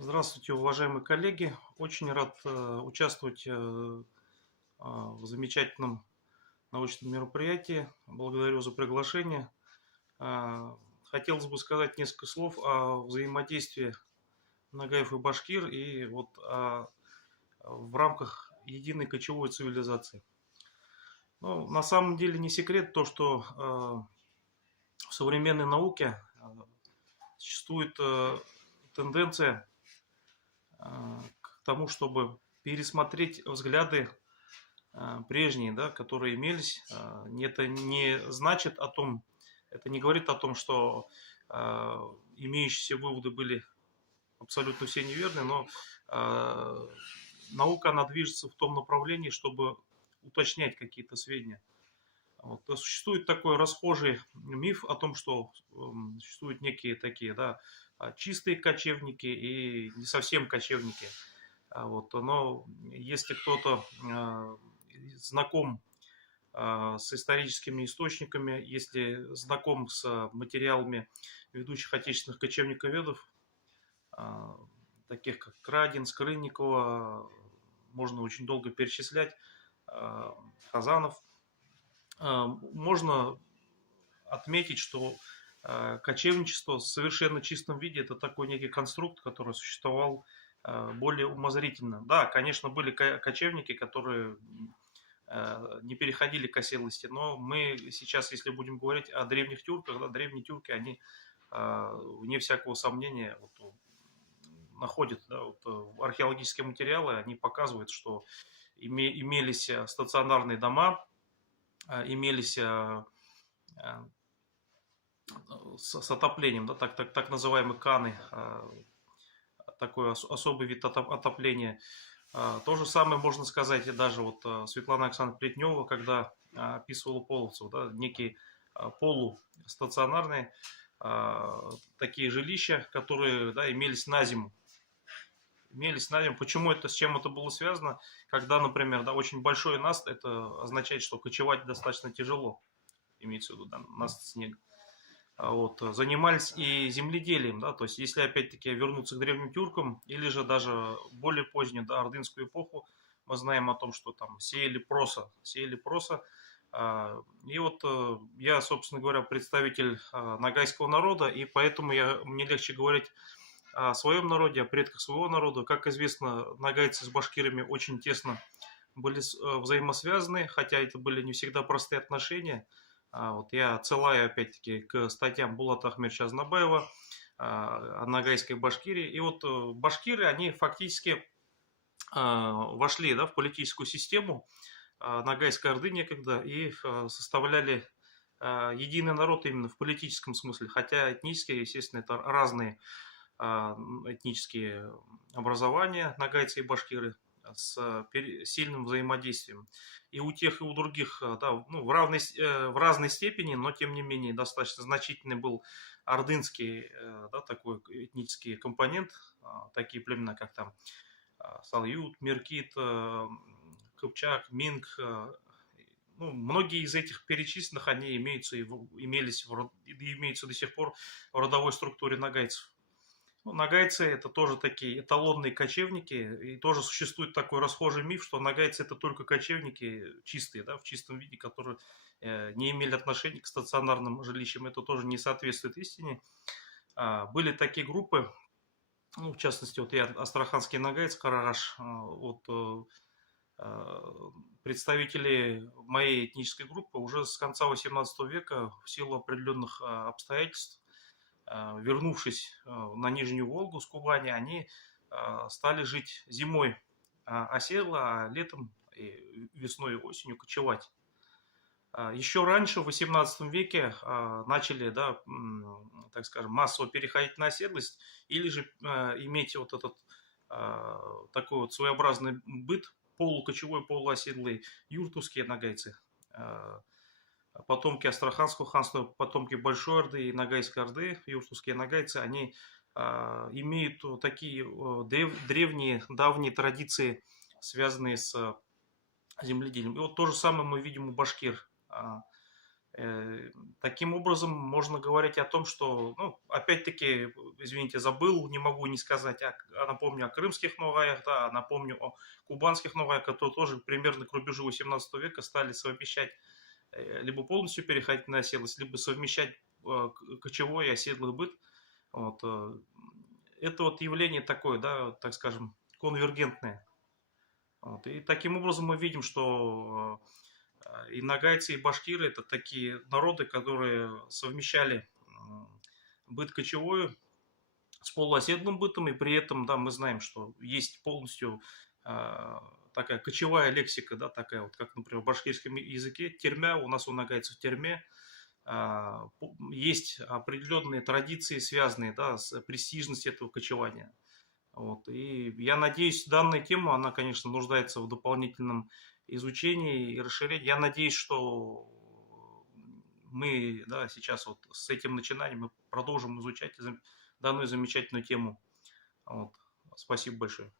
Здравствуйте, уважаемые коллеги. Очень рад участвовать в замечательном научном мероприятии. Благодарю за приглашение. А, Хотелось бы сказать несколько слов о взаимодействии Нагаев и Башкир и в рамках единой кочевой цивилизации. Ну, на самом деле не секрет то, что в современной науке существует тенденция к тому, чтобы пересмотреть взгляды прежние, да, которые имелись. Это не значит о том, это не говорит о том, что имеющиеся выводы были абсолютно все неверны, но наука, она движется в том направлении, чтобы уточнять какие-то сведения. Вот. Существует такой расхожий миф о том, что существуют некие такие, да, чистые кочевники и не совсем кочевники. Вот, но если кто-то знаком с историческими источниками, если знаком с материалами ведущих отечественных кочевниковедов, таких как Крадин, Скрынникова, можно очень долго перечислять, Хазанов, можно отметить, что кочевничество в совершенно чистом виде – это такой некий конструкт, который существовал более умозрительно. Да, конечно, были кочевники, которые не переходили к оседлости, но мы сейчас, если будем говорить о древних тюрках, да, древние тюрки, они, вне всякого сомнения, вот, находят, да, вот, археологические материалы, они показывают, что имелись стационарные дома, имелись с отоплением, да, так называемые каны, такой особый вид отопления. То же самое можно сказать и даже вот Светлана Александровна Плетнева, когда описывала половцев, да, некие полустационарные такие жилища, которые, да, имелись на зиму. Почему это, с чем это было связано? Когда, например, да, очень большой наст, это означает, что кочевать достаточно тяжело, имеется в виду, да, наст снега. Вот, занимались и земледелием, да, то есть если опять-таки вернуться к древним тюркам или же даже более позднюю, да, ордынскую эпоху, мы знаем о том, что там сеяли проса. И вот я, собственно говоря, представитель нагайского народа, и поэтому мне легче говорить о своем народе, о предках своего народа. Как известно, нагайцы с башкирами очень тесно были взаимосвязаны, хотя это были не всегда простые отношения. Вот я отсылаю опять-таки к статьям Булата Ахмедовича Азнабаева о Ногайской Башкирии. И вот башкиры, они фактически вошли, да, в политическую систему Ногайской Орды некогда и составляли единый народ именно в политическом смысле. Хотя этнически, естественно, это разные этнические образования, нагайцы и башкиры, с сильным взаимодействием. И у тех, и у других, да, ну, в разной степени, но тем не менее достаточно значительный был ордынский, да, такой этнический компонент, такие племена, как там Салют, Меркит, Кыпчак, Минг. Ну, многие из этих перечисленных, они имеются, имеются до сих пор в родовой структуре нагайцев. Ну, нагайцы – это тоже такие эталонные кочевники, и тоже существует такой расхожий миф, что нагайцы – это только кочевники чистые, да, в чистом виде, которые не имели отношения к стационарным жилищам. Это тоже не соответствует истине. Были такие группы, ну, в частности, вот я астраханский нагайц, Карараш, вот представители моей этнической группы уже с конца XVIII века в силу определенных обстоятельств, вернувшись на Нижнюю Волгу с Кубани, они стали жить зимой оседло, а летом, и весной и осенью кочевать. Еще раньше, в XVIII веке, начали, да, так скажем, массово переходить на оседлость или же иметь вот этот такой вот своеобразный быт, полукочевой, полуоседлый, юртовские нагайцы, потомки Астраханского ханства, потомки Большой Орды и Ногайской Орды, юртовские нагайцы, они имеют такие древние, давние традиции, связанные с земледелием. И вот то же самое мы видим у башкир. Э, Таким образом, можно говорить о том, что, ну, опять-таки, извините, забыл, не могу не сказать, напомню о крымских ногаях, да, напомню о кубанских ногаях, которые тоже примерно к рубежу 18 века стали совмещать, либо полностью переходить на оседлость, либо совмещать кочевой и оседлый быт. Вот. Это вот явление такое, да, так скажем, конвергентное. Вот. И таким образом мы видим, что и нагайцы, и башкиры – это такие народы, которые совмещали быт кочевой с полуоседлым бытом, и при этом, да, мы знаем, что есть полностью такая кочевая лексика, да, такая вот, как, например, в башкирском языке, термя, у нас у нагайцев терме, есть определенные традиции, связанные, да, с престижностью этого кочевания. Вот. И я надеюсь, данная тема, она, конечно, нуждается в дополнительном изучении и расширении. Я надеюсь, что мы, да, сейчас вот с этим начинанием мы продолжим изучать данную замечательную тему. Вот. Спасибо большое.